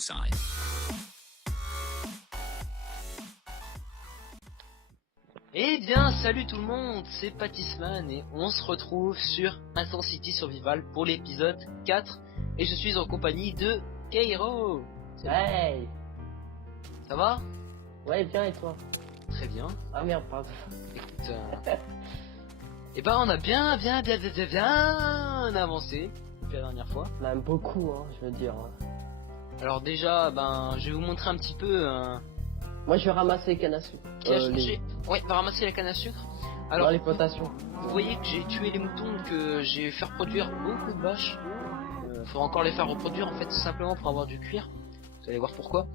side. Eh bien, salut tout le monde, c'est Patisman et on se retrouve sur Intensity Survival pour l'épisode 4 et je suis en compagnie de Kairo. Hey. Ça va? Ouais, bien et toi? Très bien. Ah merde, pardon. Écoute, eh ben on a bien avancé depuis la dernière fois. Même beaucoup, hein, je veux dire. Alors déjà, je vais vous montrer un petit peu Moi, je vais ramasser les cannes à sucre. qui a changé. Ouais, on va ramasser la canne à sucre. Alors, Dans les plantations. vous voyez que j'ai tué les moutons, que j'ai fait reproduire beaucoup de vaches. Faudra encore les faire reproduire en fait, tout simplement pour avoir du cuir. Vous allez voir pourquoi.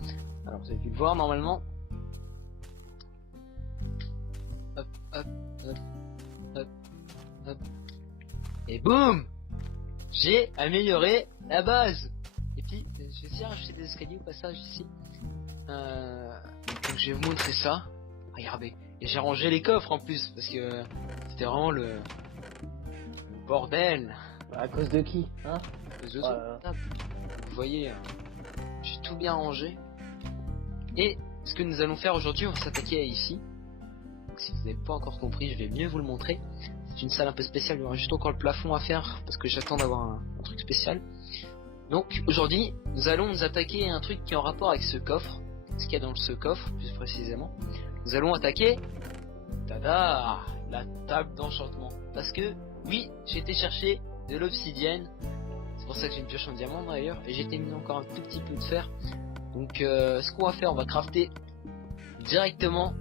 Alors vous avez dû le voir normalement. Hop, hop, hop, hop, hop. Et boum! J'ai amélioré la base. Et puis, je vais essayer de rajouter des escaliers au passage ici. Donc je vais vous montrer ça. Regardez. Et j'ai rangé les coffres en plus, parce que c'était vraiment le bordel. À cause de qui, hein? Vous voyez, j'ai tout bien rangé. Et ce que nous allons faire aujourd'hui, on va s'attaquer à ici. Donc, si vous n'avez pas encore compris, je vais mieux vous le montrer. C'est une salle un peu spéciale, il y aura juste encore le plafond à faire parce que j'attends d'avoir un truc spécial. Donc aujourd'hui, nous allons nous attaquer à un truc qui est en rapport avec ce coffre. Ce qu'il y a dans ce coffre, plus précisément. Nous allons attaquer, tada, la table d'enchantement. Parce que, oui, j'ai été chercher de l'obsidienne. C'est pour ça que j'ai une pioche en diamant d'ailleurs. Et j'ai été mis encore un tout petit peu de fer. Donc ce qu'on va faire, on va crafter directement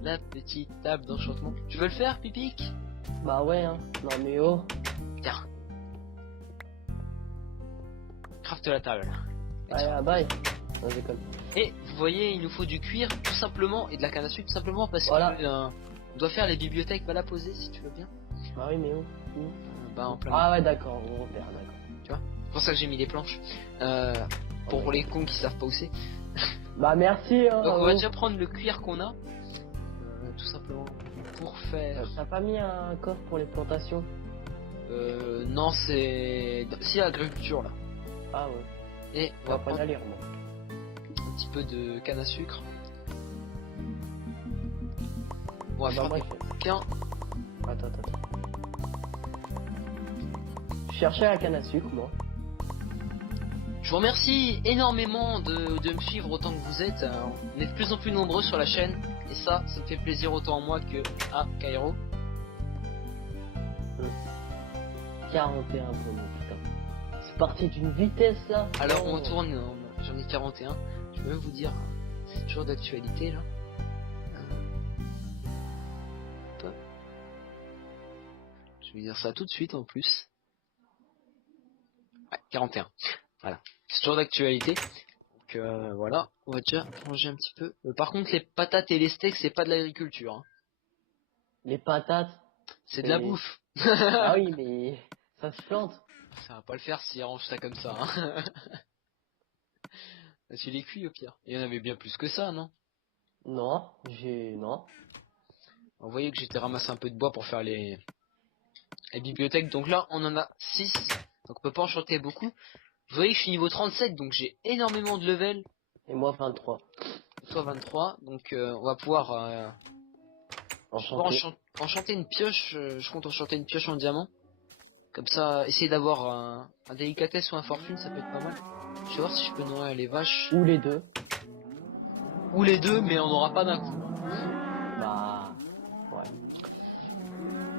la petite table d'enchantement. Tu veux le faire, Pipic? Bah ouais, hein. Non mais oh. Tiens. Crafte la table. Allez, bye. Non, je déconne. Et vous voyez, il nous faut du cuir tout simplement et de la canne à sucre tout simplement parce Voilà. que on doit faire les bibliothèques. Va la poser si tu veux bien. Bah oui, mais où? En plein. Ah ouais, d'accord, on repère, d'accord. Tu vois, c'est pour ça que j'ai mis les planches. Pour les cons qui savent pas où c'est. Bah merci, hein. Donc on va déjà prendre le cuir qu'on a, tout simplement pour faire. T'as pas mis un coffre pour les plantations? Non, c'est si l'agriculture là. Ah ouais. Et On va pas y aller, moi. un petit peu de canne à sucre. On va Bah, faire moi, des bouquins. Attends. Je cherchais la canne à sucre, moi. Je vous remercie énormément de me suivre autant que vous êtes. On est de plus en plus nombreux sur la chaîne. Et ça me fait plaisir autant à moi que à Kairo. 41 bonhommes, putain. C'est parti d'une vitesse là. Alors Oh. on tourne, j'en ai 41. Je peux même vous dire, c'est toujours d'actualité là. Hop. Je vais dire ça tout de suite en plus. Ouais, 41. Voilà. C'est toujours d'actualité. Donc voilà, on va déjà manger un petit peu. Par contre les patates et les steaks c'est pas de l'agriculture. Hein. Les patates. C'est de la Et- bouffe. Ah oui, mais ça se plante. Ça va pas le faire s'il arrange ça comme ça. Hein. Tu les cuis au pire. Il y en avait bien plus que ça, non? Non. Vous voyez que j'étais ramassé un peu de bois pour faire les bibliothèques. Donc là, on en a 6. Donc on peut pas enchanter beaucoup. Vous voyez que je suis niveau 37, donc j'ai énormément de level. Et moi 23. Toi 23. Donc on va pouvoir Enchanté. enchanter une pioche. Je compte enchanter une pioche en diamant. Comme ça, essayer d'avoir un délicatesse ou un fortune, ça peut être pas mal. Je vais voir si je peux nourrir les vaches. Ou les deux. Ou les deux, mais on n'aura pas d'un coup. Bah. Ouais.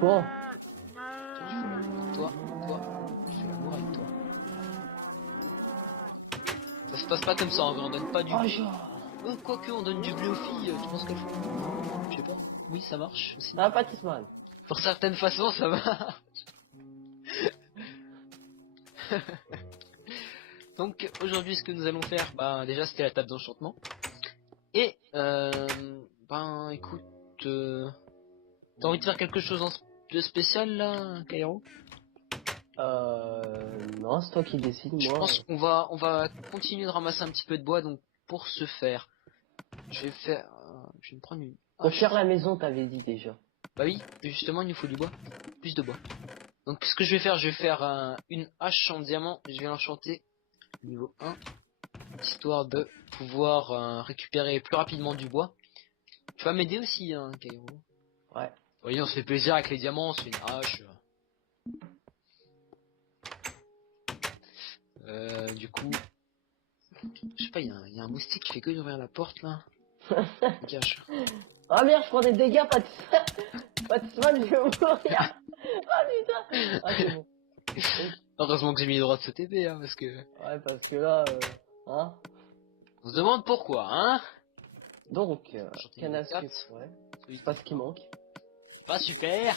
Bon. Toi, je fais l'amour avec toi. Ça se passe pas comme ça, on donne pas du blé. Quoique on donne du blé aux filles, tu penses qu'elles font? Je sais pas. Oui, ça marche aussi. Ah, Patisman. Pour certaines façons, ça marche. Donc aujourd'hui, ce que nous allons faire, déjà c'était la table d'enchantement. Et écoute, t'as envie de faire quelque chose de spécial là, Kairo? Non, c'est toi qui décides, Je moi. pense qu'on va continuer de ramasser un petit peu de bois, donc pour ce faire, je vais me prendre une. Refaire la maison, t'avais dit déjà. Bah oui, justement il nous faut du bois, plus de bois. Donc ce que je vais faire une hache en diamant, je vais l'enchanter niveau 1. histoire de pouvoir récupérer plus rapidement du bois. Tu vas m'aider aussi, hein, Kairo. Ouais. Voyez, on se fait plaisir avec les diamants, on se fait une hache. Du coup, je sais pas, il y a un moustique qui fait que d'ouvrir la porte là. Cache. Ah merde, je prends des dégâts, Patisman, je vais mourir. Ah putain. Ah c'est bon. Heureusement que j'ai mis le droit de ce TP, hein, parce que Ouais, parce que là, hein. on se demande pourquoi, hein. Donc, Chantier canne à numéro 4. sucre, ouais. Oui, C'est pas ce qui manque. pas super,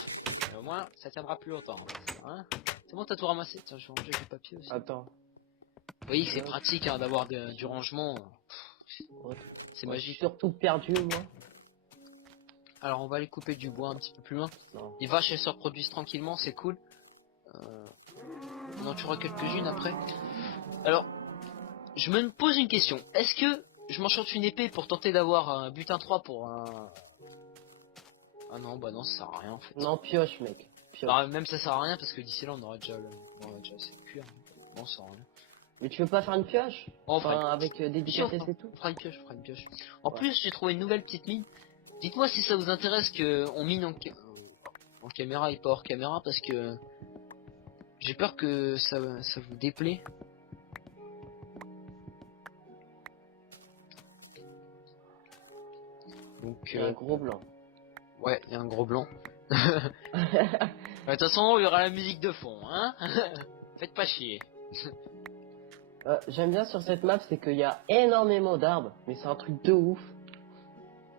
mais au moins ça tiendra plus longtemps. Hein. C'est bon, t'as tout ramassé. Tiens, je vais ranger du papier aussi. Attends. Oui, c'est pratique hein, d'avoir du rangement. Ouais. C'est Ouais, magique. surtout perdu, moi. Alors on va aller couper du bois un petit peu plus loin. Non. Les vaches elles se reproduisent tranquillement, c'est cool. On en tuera quelques-unes après. Alors, je me pose une question. Est-ce que je m'enchante une épée pour tenter d'avoir un butin 3 pour un... Ah non, bah non, ça sert à rien en fait. Non, pioche, mec. Pioche. Bah, même ça sert à rien parce que d'ici là on aura déjà assez de cuir. Bon, ça sert à rien. Mais tu veux pas faire une pioche? On fera Enfin, avec des délicatesses et tout? on fera une pioche, on fera une pioche. En Ouais. plus, j'ai trouvé une nouvelle petite mine. Dites-moi si ça vous intéresse que on mine en caméra et pas hors caméra parce que j'ai peur que ça vous déplaît. Donc, Il y a un gros blanc. ouais, il y a un gros blanc. De toute façon, il y aura la musique de fond, hein. Faites pas chier. J'aime bien sur cette map, c'est qu'il y a énormément d'arbres, mais c'est un truc de ouf.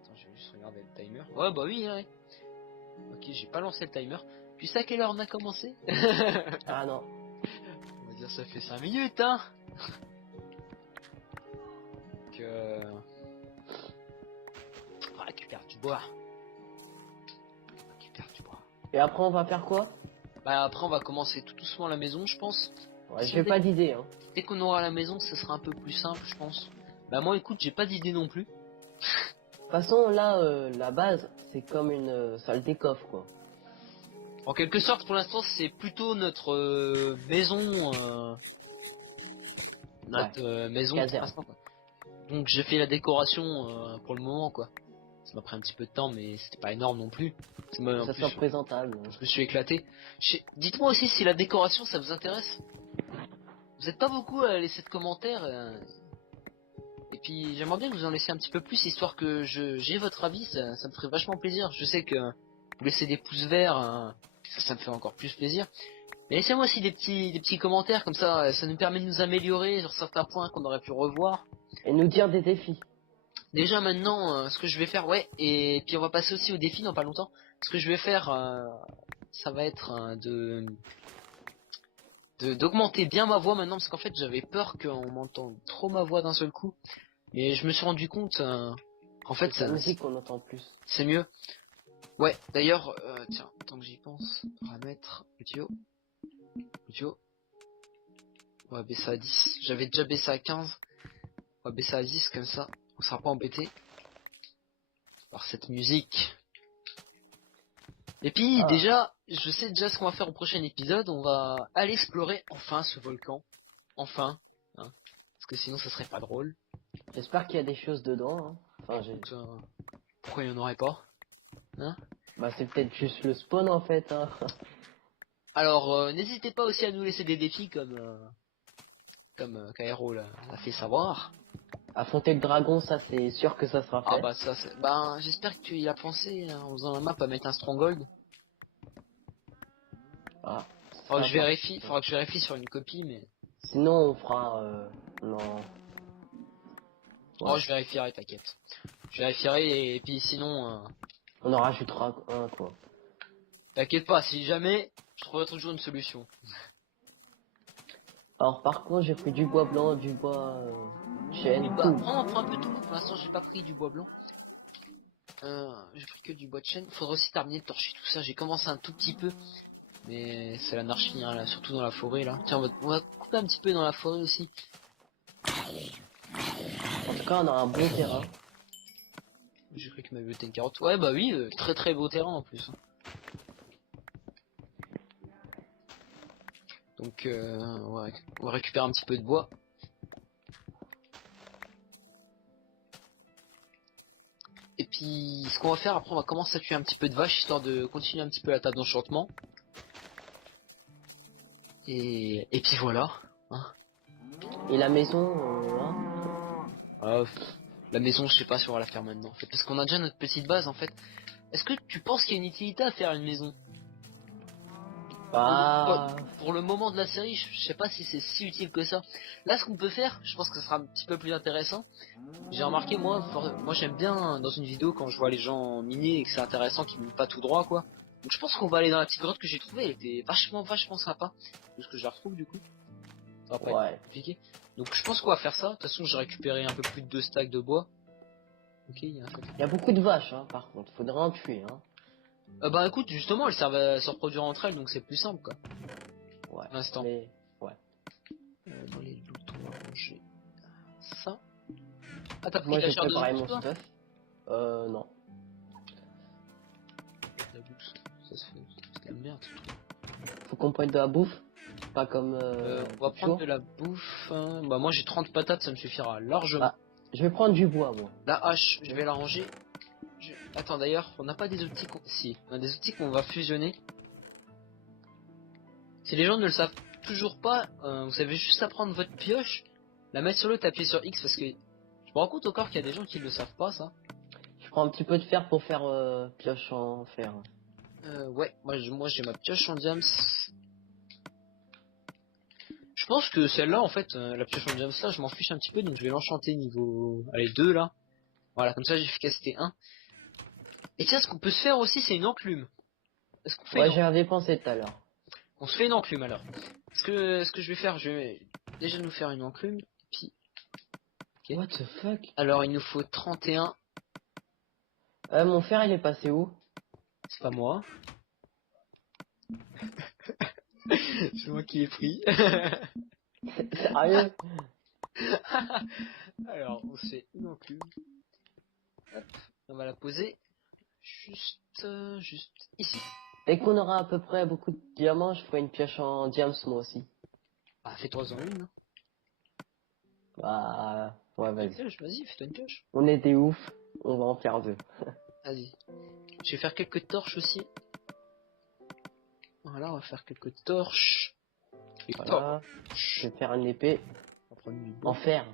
Attends, je vais juste regarder le timer. Ouais, bah oui, ouais. Ok, j'ai pas lancé le timer. Tu sais à quelle heure on a commencé? Ah non. On va dire ça fait 5 minutes, hein. Donc, on va récupérer du bois. On récupère du bois. Et après, on va faire quoi? Bah après, on va commencer tout doucement la maison, je pense. Ouais, Si j'ai on pas d'idée, hein. Dès qu'on aura la maison, ce sera un peu plus simple, je pense. Bah moi, écoute, j'ai pas d'idée non plus. De toute façon, là, la base, c'est comme une salle des coffres, quoi. En quelque sorte, pour l'instant, c'est plutôt notre maison, maison pour Caserne. l'instant, quoi. Donc j'ai fait la décoration pour le moment, quoi. Ça m'a pris un petit peu de temps, mais c'était pas énorme non plus. En Ça plus, soit présentable. je me suis éclaté. Dites-moi aussi si la décoration, ça vous intéresse. Vous êtes pas beaucoup à laisser de commentaires. Et puis j'aimerais bien que vous en laissiez un petit peu plus, histoire que j'ai votre avis, ça me ferait vachement plaisir. Je sais que vous laissez des pouces verts, ça me fait encore plus plaisir. Mais laissez-moi aussi des petits commentaires, comme ça nous permet de nous améliorer sur certains points qu'on aurait pu revoir. Et nous dire des défis. Déjà maintenant, ce que je vais faire, ouais, et puis on va passer aussi au défi dans pas longtemps. Ce que je vais faire, ça va être d'augmenter bien ma voix maintenant, parce qu'en fait j'avais peur qu'on m'entende trop ma voix d'un seul coup. Mais je me suis rendu compte qu'en fait C'est la musique qu'on entend plus. c'est mieux. Ouais, d'ailleurs, tiens, tant que j'y pense, on va mettre audio. On va baisser à 10. J'avais déjà baissé à 15. On va baisser à 10 comme ça, on sera pas embêté par cette musique. Et puis déjà, je sais déjà ce qu'on va faire au prochain épisode. On va aller explorer enfin ce volcan. Enfin, hein, parce que sinon ça serait pas drôle. J'espère qu'il y a des choses dedans, hein. Enfin, Pourquoi il y en aurait pas, hein? Bah, c'est peut-être juste le spawn, en fait, hein. Alors, n'hésitez pas aussi à nous laisser des défis comme Kairo l'a fait savoir. Affronter le dragon, ça, c'est sûr que ça sera fait. Ah bah ça, bah j'espère que tu y as pensé hein, en faisant la map à mettre un stronghold. Ah. Faudra que je vérifie sur une copie, mais. Sinon, on fera, non. Oh, je vérifierai, t'inquiète. Je vérifierai et puis sinon. On en rajoutera un, quoi. T'inquiète pas, si jamais, je trouverai toujours une solution. Alors, par contre, j'ai pris du bois blanc, du bois chêne, Bah, tout. on prend un peu tout. Pour l'instant, j'ai pas pris du bois blanc. J'ai pris que du bois de chêne. Faudra aussi terminer de torcher tout ça. J'ai commencé un tout petit peu. Mais c'est l'anarchie, hein, là, surtout dans la forêt, là. Tiens, on va couper un petit peu dans la forêt aussi. En tout cas, on a un bon terrain. J'ai cru que ma bibliothèque une carotte. Ouais, bah oui, très très beau terrain en plus. Donc, on va récupérer un petit peu de bois. Et puis ce qu'on va faire après, on va commencer à tuer un petit peu de vaches histoire de continuer un petit peu la table d'enchantement. Et puis voilà. Hein. Et la maison, hein. La maison, je sais pas si on va la faire maintenant en fait, parce qu'on a déjà notre petite base en fait. Est-ce que tu penses qu'il y a une utilité à faire une maison? Bah, Pour le moment de la série, je sais pas si c'est si utile que ça. Là, ce qu'on peut faire, je pense que ce sera un petit peu plus intéressant. J'ai remarqué, moi j'aime bien dans une vidéo quand je vois les gens miner et que c'est intéressant qu'ils minent pas tout droit, quoi. Donc je pense qu'on va aller dans la petite grotte que j'ai trouvée. Elle était vachement sympa. Parce que je la retrouve du coup. Ça va pas ouais. être compliqué. Donc je pense qu'on va faire ça. De toute façon, j'ai récupéré un peu plus de 2 stacks de bois. Ok, il y a un truc. Il y a beaucoup de vaches, hein, par contre. Faudrait en tuer, hein. Bah écoute, justement, elles servent à se reproduire entre elles, donc c'est plus simple, quoi. Ouais. Pour l'instant. Mais, ouais. Dans les loups, on va ranger ça. Ah, t'as pris Moi, la j'ai chair de préparé loup, mon toi? stuff. Non. La bouffe, ça se fait, c'est de la merde. Faut qu'on prenne de la bouffe. Pas comme, On va prendre de la bouffe. Hein. Bah moi j'ai 30 patates, ça me suffira largement. Ah, je vais prendre du bois, moi. La hache, je vais la ranger. Attends d'ailleurs, on n'a pas des outils Si, on a des outils qu'on va fusionner. Si les gens ne le savent toujours pas, vous savez juste à prendre votre pioche, la mettre sur l'eau, taper sur X parce que je me rends compte encore qu'il y a des gens qui ne le savent pas ça. Je prends un petit peu de fer pour faire pioche en fer. Ouais, moi j'ai ma pioche en diams. Je pense que celle-là en fait, la pioche en diams là, je m'en fiche un petit peu donc je vais l'enchanter niveau... Allez 2 là. Voilà, comme ça j'ai efficacité 1. Et tiens, ce qu'on peut se faire aussi c'est une enclume. Est-ce qu'on fait Ouais, une... j'y avais pensé tout à l'heure. On se fait une enclume alors. Ce que je vais faire, je vais déjà nous faire une enclume. Puis... Okay. What the fuck? Alors il nous faut 31. Mon fer, il est passé où? C'est pas moi. C'est moi qui l'ai pris. Sérieux? Alors on se fait une enclume. Hop, on va la poser juste ici. Dès qu'on aura à peu près beaucoup de diamants, je ferai une pioche en diams moi aussi. Ah, fais-toi en une. Hein. Bah, ouais, vas-y. Vas-y, fais-toi une pioche. On est des oufs, on va en faire deux. Vas-y. Je vais faire quelques torches aussi. Voilà, on va faire quelques torches. Et Voilà. Je vais faire une épée on va prendre du bois. en fer.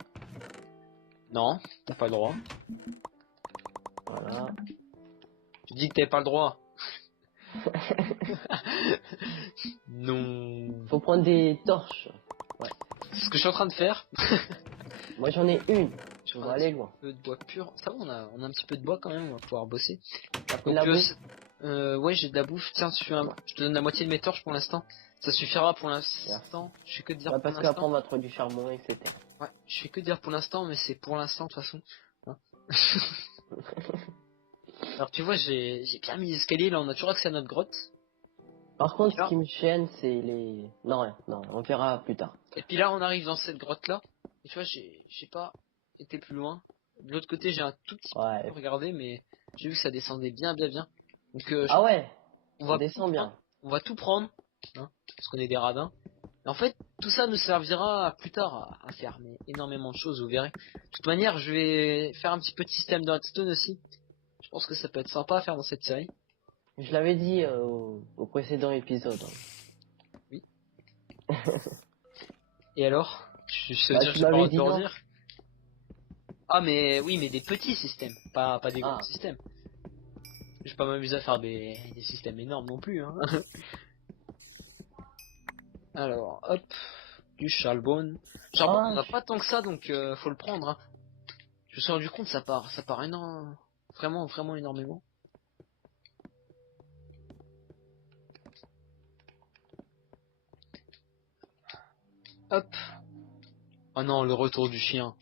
Non, t'as pas le droit. Voilà. Tu dis que t'avais pas le droit. Non. Faut prendre des torches. C'est ce que je suis en train de faire. Moi j'en ai une. Je On prends va un aller petit loin. peu de bois pur. Ça va, on a un petit peu de bois quand même, on va pouvoir bosser. Et la Donc, bouffe? ouais, j'ai de la bouffe. Tiens, je te donne la moitié de mes torches pour l'instant. Ça suffira pour l'instant. Je fais que de dire Ouais, pour parce qu'après l'instant. on va trouver du charbon, etc. Ouais, je fais que dire pour l'instant, mais c'est pour l'instant de toute façon. Hein. Alors tu vois, j'ai bien mis les escaliers. Là, on a toujours accès à notre grotte. Par contre, ce qui me gêne, c'est les... Non, rien, non, on verra plus tard. Et puis là, on arrive dans cette grotte là. Et tu vois, j'ai pas été plus loin. De l'autre côté, j'ai un tout petit Ouais. peu regardé, mais j'ai vu que ça descendait bien. Donc Ah ouais, on ça va descend bien. On va tout prendre, hein, parce qu'on est des radins. Et en fait, tout ça nous servira plus tard à faire mais énormément de choses, vous verrez. De toute manière, je vais faire un petit peu de système de redstone aussi. Je pense que ça peut être sympa à faire dans cette série. Je l'avais dit au précédent épisode. Hein. Oui. Et alors ça veut Bah, dire que tu j'ai pas le droit m'avais de dit le non. redire. Ah mais oui, mais des petits systèmes, pas des grands Ah. systèmes. Je vais pas m'amuser à faire des systèmes énormes non plus. Hein. Alors, hop, du charbon. Charbon, on n'a pas tant que ça, donc faut le prendre. Hein. Je me suis rendu compte, ça part énorme, vraiment énormément. Hop. Oh non, le retour du chien.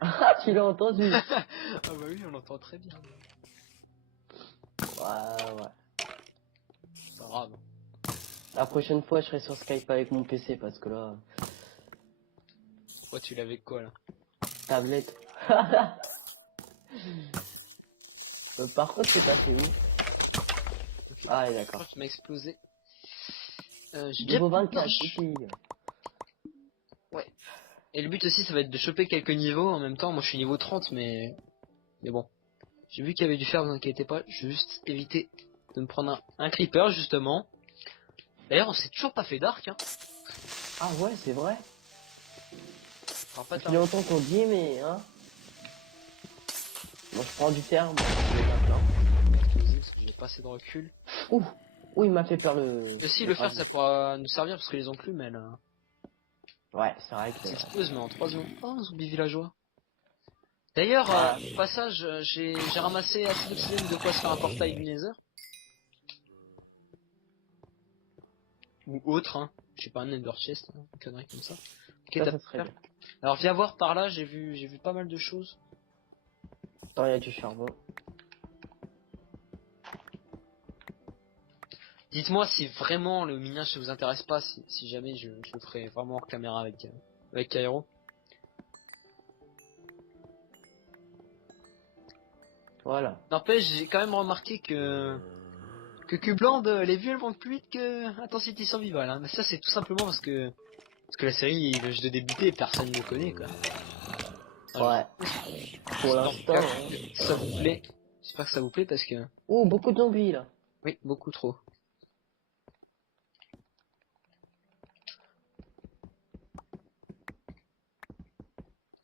Ah, tu l'as entendu. Ah bah oui, on l'entend très bien. Ouais. C'est pas grave. La prochaine fois, je serai sur Skype avec mon PC parce que là... Pourquoi tu l'avais quoi là? Tablette. Par contre, c'est passé où? Okay. Ah, d'accord. Tu m'as explosé. J'ai bien Niveau 24, plus de ici. Ouais. Et le but aussi, ça va être de choper quelques niveaux en même temps. Moi, je suis niveau 30, mais bon. J'ai vu qu'il y avait du fer, vous inquiétez pas. Je vais juste éviter de me prendre un creeper, justement. D'ailleurs, on s'est toujours pas fait d'arc, hein. Ah ouais, c'est vrai. Alors, pas Ça fait longtemps qu'on dit, mais hein. Moi, je prends du terre, moi. parce que j'ai pas assez de recul. Ouh, ouh, il m'a fait peur le. Et si, le fer, ça pourra nous servir parce que les enclumes, elles Ouais, c'est vrai que. s'explosent, mais en 3 secondes. Oh, un zombie villageois. D'ailleurs, au passage, j'ai ramassé assez d'obsidienne de quoi se faire un portail du Nether. Ou autre, hein. Je sais pas, un Nether chest, hein, une connerie comme ça. Ok, Ça serait bien. Alors viens voir par là, j'ai vu pas mal de choses. Attends, il y a du charbon. Dites-moi si vraiment le minage ça vous intéresse pas, si jamais je le ferai vraiment hors caméra avec Cairo. Voilà. N'empêche, j'ai quand même remarqué que Cubland, les vues elles montent plus vite que Intensity Survival, hein. Mais ça c'est tout simplement parce que la série vient juste de débuter et personne ne le connaît quoi. Ouais. Pour l'instant. Hein. Ça vous plaît. J'espère que ça vous plaît parce que... Ouh, beaucoup de zombies là. Oui, beaucoup trop.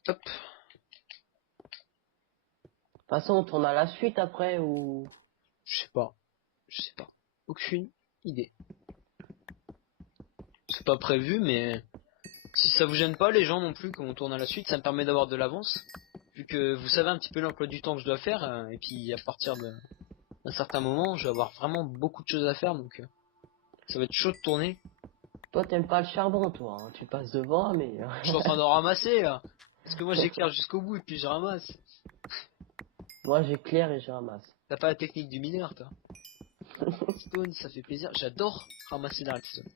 Hop. De toute façon, on tourne à la suite après ou. Je sais pas. Aucune idée. C'est pas prévu, mais si ça vous gêne pas, les gens non plus, quand on tourne à la suite, ça me permet d'avoir de l'avance. Vu que vous savez un petit peu l'emploi du temps que je dois faire, et puis à partir d'un certain moment, je vais avoir vraiment beaucoup de choses à faire, donc ça va être chaud de tourner. Toi, t'aimes pas le charbon, toi. Hein. Tu passes devant, mais. Je suis en train d'en ramasser là. Parce que moi j'éclaire jusqu'au bout et puis je ramasse. Moi, j'éclaire et je ramasse. T'as pas la technique du mineur, toi. Stone, ça fait plaisir. J'adore ramasser la redstone.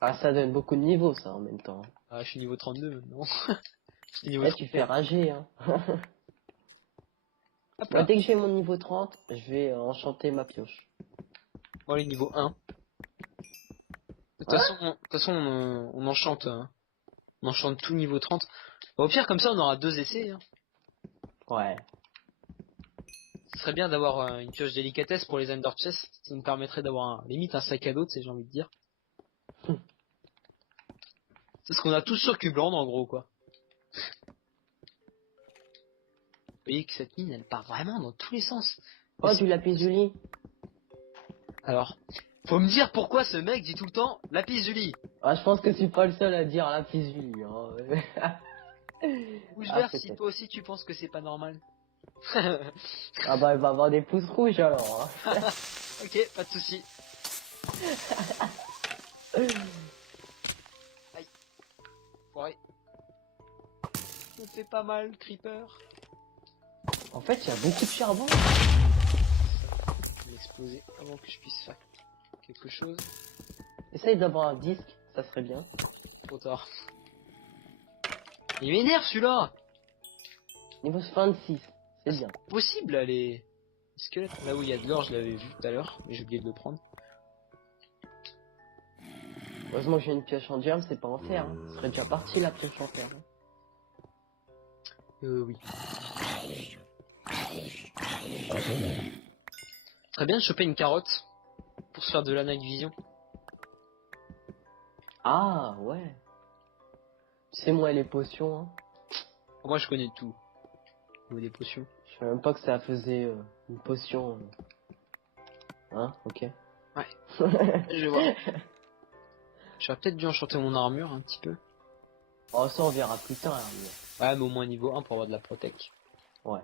Ah, ça donne beaucoup de niveaux, ça, en même temps. Ah, je suis niveau 32 maintenant. Je suis niveau Eh, tu fais 31. rager, hein. Hop Moi, là. dès que j'ai mon niveau 30, je vais enchanter ma pioche. Moi, le niveau 1. De toute façon, on enchante. On enchante tout niveau 30. Bah, au pire, comme ça, on aura 2 essais. Hein. Ouais. Ce serait bien d'avoir une pioche délicatesse pour les Ender Chests. Ça nous permettrait d'avoir limite un sac à dos, j'ai envie de dire. C'est ce qu'on a tous sur Cubland, en gros, quoi. Vous voyez que cette mine, elle part vraiment dans tous les sens. Oh, du lapis-lazuli. Alors, faut me dire pourquoi ce mec dit tout le temps lapis-lazuli. Ah, je pense que je suis pas le seul à dire lapis-lazuli. Hein. Bouche Ah, verte, si peut-être. toi aussi tu penses que c'est pas normal. Ah bah, il va avoir des pouces rouges alors. Hein. Ok, pas de soucis. Aïe. Ouais. Ça fait pas mal, Creeper. En fait, il y a beaucoup de charbon. Je vais exploser avant que je puisse faire quelque chose. Essaye d'avoir un disque, ça serait bien. Trop tard. Il m'énerve celui-là. Niveau 26, c'est bien. Possible là, les squelettes. Là où il y a de l'or, je l'avais vu tout à l'heure, mais j'ai oublié de le prendre. Heureusement que j'ai une pioche en diamant, c'est pas en fer. Hein. Ce serait déjà parti la pioche en fer. Hein. Oui. Très bien de choper une carotte pour se faire de la night vision. Ah, ouais. Tu sais, moi, les potions, hein. Moi je connais tout. Au niveau des potions. Je savais même pas que ça faisait une potion. Hein, ok. Ouais. Je vais voir. J'aurais peut-être dû enchanter mon armure un petit peu. Oh, ça, on verra plus tard. Mais... Ouais, mais au moins niveau 1 pour avoir de la protec. Ouais.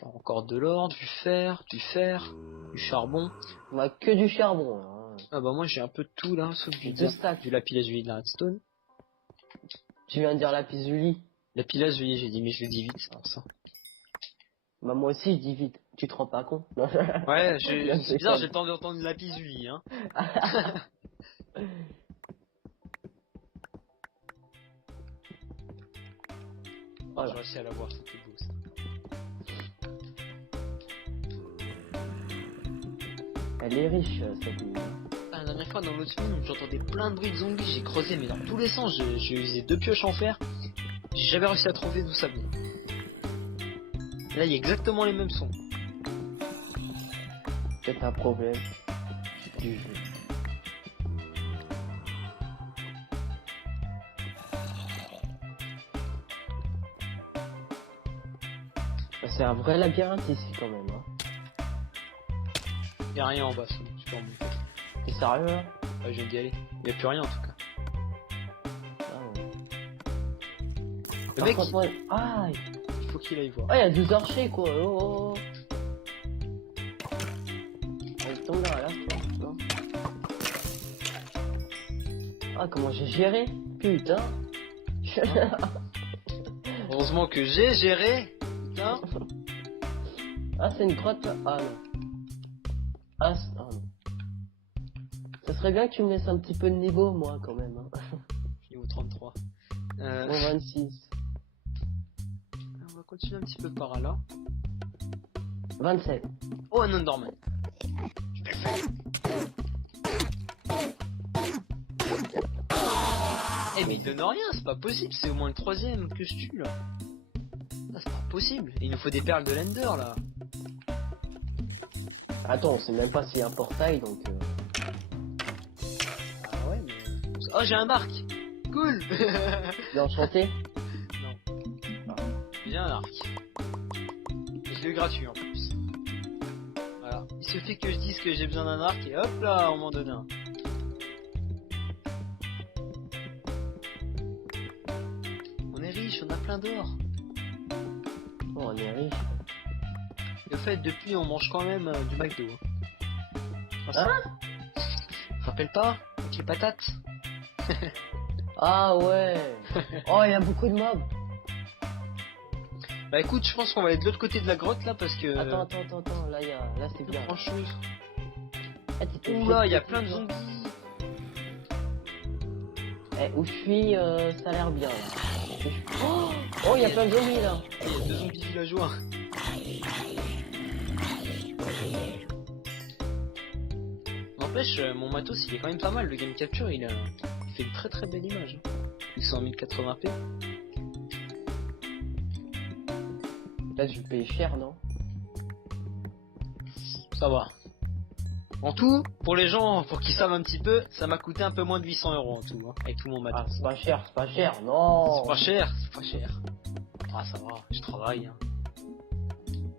Alors, encore de l'or, du fer, du charbon. On a que du charbon, là. Hein. Ah bah moi j'ai un peu de tout là, sauf du Deux stacks. du lapis-lazuli, de la redstone. Tu viens de dire lapis-lazuli. Lapis-lazuli, j'ai dit, mais je l'ai dit vite, alors ça. Bah, moi aussi, je dis vite. Tu te rends pas compte? Ouais, Bien, c'est bizarre, j'ai le temps d'entendre lapis-lazuli, hein. Voilà. J'ai réussi à l'avoir, c'était beau ça. Elle est riche, cette mine. Ah, la dernière fois dans l'autre film, j'entendais plein de bruits de zombies, j'ai creusé mais dans tous les sens, j'ai usé 2 pioches en fer. J'ai jamais réussi à trouver d'où ça venait. Là, il y a exactement les mêmes sons. Peut-être un problème du jeu. C'est un vrai labyrinthe ici quand même. Hein. Il y a rien en bas, sinon tu peux remonter. T'es sérieux là? Je viens d'y aller. Il y a plus rien en tout cas. Ah ouais. Le Par mec, contre, moi... Ah, il faut qu'il aille voir. il y a 12 archers quoi. Oh, oh. Il tombe là, non? Ah, comment j'ai géré? Putain. Heureusement que j'ai géré. Putain. Ah, c'est une grotte là? Ah non. Ah non. Ça serait bien que tu me laisses un petit peu de niveau, moi, quand même. Hein. Niveau 33. Bon, 26. On va continuer un petit peu par là. 27. Oh, un Enderman. Eh mais il donne rien, c'est pas possible, c'est au moins le 3ème que je tue là. Ah, c'est pas possible, il nous faut des perles de l'Ender là. Attends, on sait même pas s'il y a un portail, donc... Ah ouais mais... Oh j'ai un arc. Cool. Il est enchanté? Non. J'ai un arc. Et je l'ai eu gratuit en plus. Voilà. Il suffit que je dise que j'ai besoin d'un arc et hop là on m'en donne un. On est riche, on a plein d'or. Oh, on est riche. Et au fait depuis on mange quand même du McDo. Hein? Rappelle pas? Avec les patates. Ah ouais. Oh, il y a beaucoup de mobs. Bah écoute, je pense qu'on va aller de l'autre côté de la grotte là parce que... Attends, là, là c'est bien. Grand chose. Eh, t'étais obligé Oula, de il y a péter, plein de toi. zombies. Eh, où je suis, ça a l'air bien là. Oh, il y a plein de zombies là. Il y a 2 zombies villageois. N'empêche, mon matos il est quand même pas mal. Le game capture il fait une très très belle image. Ils sont en 1080p. Là, je paye cher, non? Ça va. En tout, pour les gens, pour qu'ils savent un petit peu, ça m'a coûté un peu moins de 800 € en tout, hein, avec tout mon matos. Ah, c'est pas cher, non. C'est pas cher, c'est pas cher. Ah ça va, je travaille. Hein.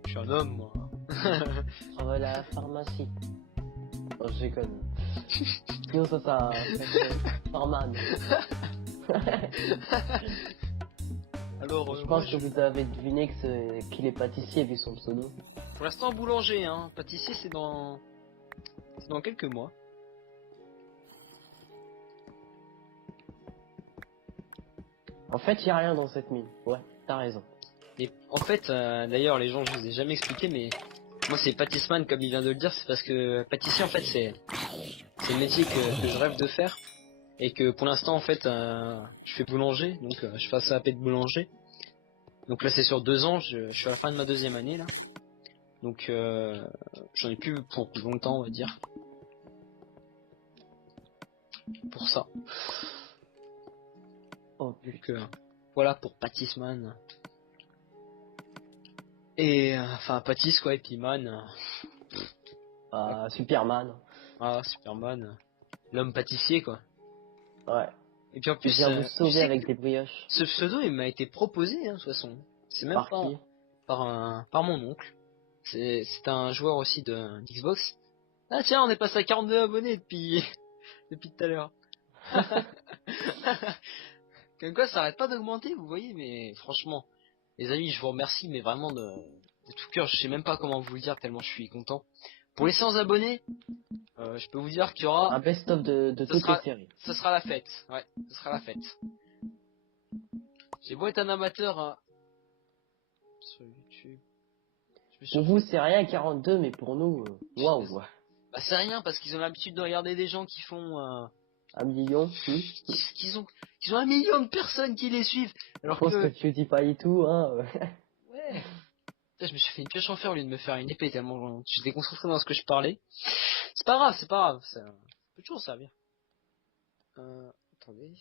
Je suis un homme moi. Je travaille à la pharmacie. Oh, je déconne. Sinon, ça fait Farman. Alors, Je pense que vous avez deviné qu'il est pâtissier vu son pseudo. pour l'instant boulanger, hein. Pâtissier c'est dans quelques mois. En fait, il y a rien dans cette mine. Ouais, t'as raison. Et en fait, d'ailleurs, les gens, je vous ai jamais expliqué, mais moi c'est pâtissman comme il vient de le dire, c'est parce que pâtissier en fait c'est le métier que je rêve de faire et que pour l'instant en fait je fais boulanger, donc je fais AP de boulanger. Donc là c'est sur 2 ans, je suis à la fin de ma 2e année là, donc j'en ai plus pour longtemps on va dire. Pour ça. Oh Donc putain. voilà pour pâtissman. Et enfin pâtisse quoi et puis man. Ah, Superman. Ah Superman. L'homme pâtissier quoi. Ouais. Et puis en Je plus, viens vous tu sauver sais avec que des brioches. ce pseudo il m'a été proposé hein, de toute façon. C'est même Par pas qui? par mon oncle. C'est un joueur aussi de d'Xbox. Ah tiens, on est passé à 42 abonnés depuis depuis tout à l'heure. Comme quoi ça arrête pas d'augmenter, vous voyez, mais franchement, les amis, je vous remercie, mais vraiment de tout cœur, je sais même pas comment vous le dire tellement je suis content. Pour les 100 abonnés, je peux vous dire qu'il y aura Un best-of de ça toutes sera- les séries. ça sera la fête. Ouais, ce sera la fête. J'ai beau être un amateur hein, sur YouTube. Je me suis- Pour vous, c'est rien 42, mais pour nous, waouh. Bah c'est rien parce qu'ils ont l'habitude de regarder des gens qui font 1 million. qu'ils ont 1 million de personnes qui les suivent. Je Alors pense que que tu dis pas du tout, hein. ouais. Putain, je me suis fait une pioche en fer au lieu de me faire une épée tellement j'étais concentré dans ce que je parlais. C'est pas grave, ça peut toujours servir. Attendez.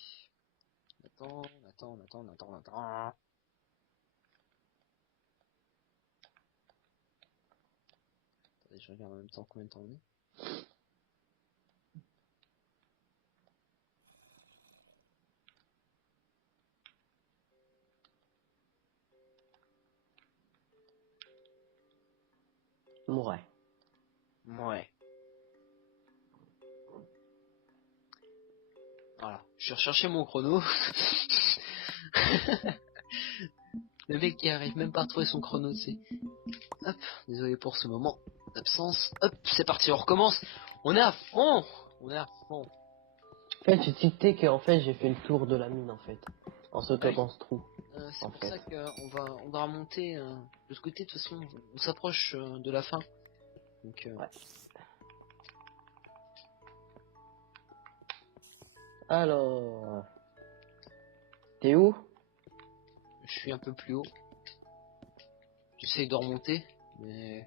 Attends. Attendez, je regarde en même temps combien de temps on est. Ouais. Ouais. Voilà. Je vais rechercher mon chrono. Le mec qui arrive même pas à retrouver son chrono, c'est... Hop, désolé pour ce moment d'absence. Hop, c'est parti, on recommence. On est à fond. On est à fond. En fait, j'ai tilté qu'en fait, j'ai fait le tour de la mine, en fait. En sautant Oui. dans ce trou. C'est En pour fait. ça on va remonter de ce côté. De toute façon, on s'approche de la fin. Donc, Ouais. Alors... T'es où? je suis un peu plus haut. J'essaye de remonter, mais...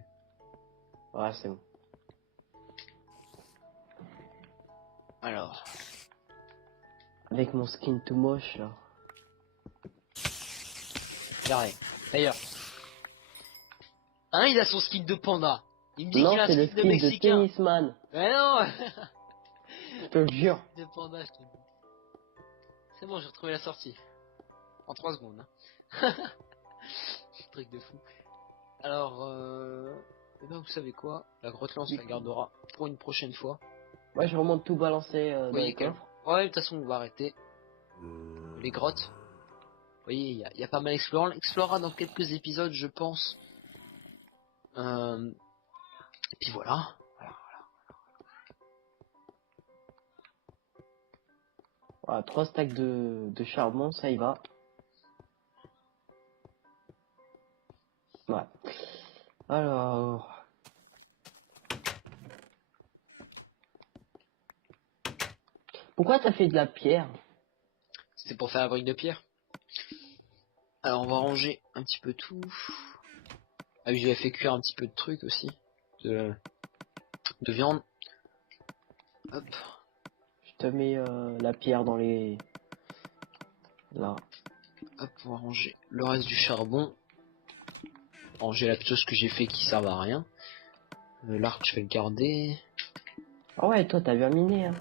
Ouais, c'est bon. Alors... Avec mon skin tout moche, là. Regardez. D'ailleurs... Hein, il a son skin de panda. Il me dit Non, qu'il a un c'est le skin de skin de mexicain. tennisman. Mais non. Je te le jure. De panda, je te dis. C'est bon, j'ai retrouvé la sortie. En 3 secondes. Hein. Truc de fou. Alors, eh ben, vous savez quoi? La grotte là, on se la gardera pour une prochaine fois. Moi, je remonte tout balancer Vous dans voyez les quel... coffres. Ouais, de toute façon, on va arrêter. Les grottes. Vous voyez, il y a pas mal d'explorants. On explorera dans quelques épisodes, je pense. Et puis voilà. Voilà, 3 stacks de charbon, ça y va. Ouais. Alors... Pourquoi t'as fait de la pierre? C'était pour faire la brique de pierre. Alors, on va ranger un petit peu tout. Ah oui, j'avais fait cuire un petit peu de trucs aussi. De viande. Hop. Je te mets la pierre dans les... Là. Hop, on va ranger le reste du charbon. Ranger la chose que j'ai fait qui servent à rien. L'arc, je vais le garder. Ah ouais, toi, t'as bien miné, hein.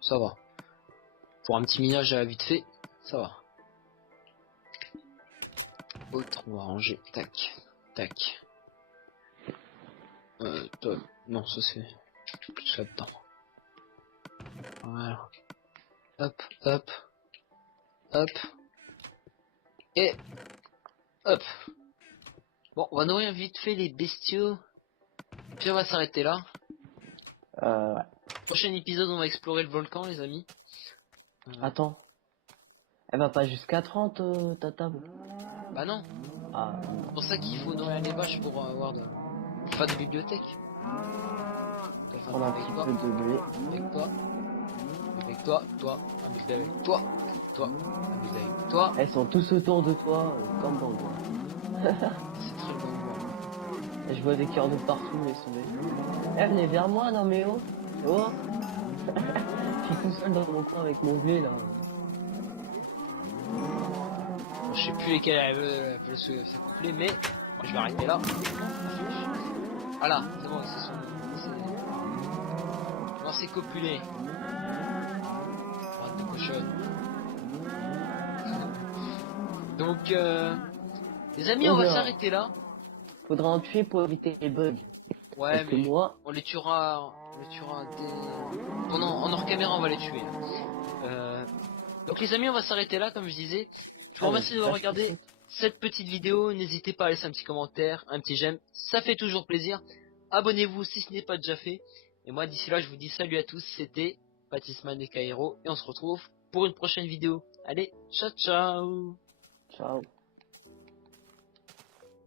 Ça va. Pour un petit minage à la vite fait, ça va. Autre, on va ranger. Tac. Tac. Non, ça c'est tout ça dedans. Voilà. Hop, hop. Hop. Et... Hop. Bon, on va nourrir vite fait les bestiaux. Puis on va s'arrêter là. Ouais. Prochain épisode, on va explorer le volcan, les amis. Attends. Elle va pas jusqu'à 30, ta table. Bah non. Ah, C'est pour ça qu'il faut nourrir les vaches pour avoir pour faire des bibliothèques. prendre un petit peu de blé. Avec toi. Avec toi. Toi. Un bébé avec toi. Toi. Un bébé avec toi. Elles sont tous autour de toi, comme dans le bois. C'est très bon. Et je vois des cœurs de partout, mais sont des... Eh, venez vers moi, non mais oh. Oh. Je suis tout seul dans mon coin avec mon blé, là. Je sais plus lesquels elles veulent se coupler, mais moi, je vais arrêter là. Voilà, c'est bon, c'est copulé. Bande de cochonnes. Donc, les amis, on va s'arrêter là. Faudra en tuer pour éviter les bugs. Ouais, parce que mais moi... on les tuera en hors caméra, on va les tuer. Donc les amis, on va s'arrêter là, comme je disais. Je vous remercie d'avoir regardé cette petite vidéo. N'hésitez pas à laisser un petit commentaire, un petit j'aime, ça fait toujours plaisir. Abonnez-vous si ce n'est pas déjà fait. Et moi, d'ici là, je vous dis salut à tous. C'était Patisman et Kairo, et on se retrouve pour une prochaine vidéo. Allez, ciao ciao. Ciao.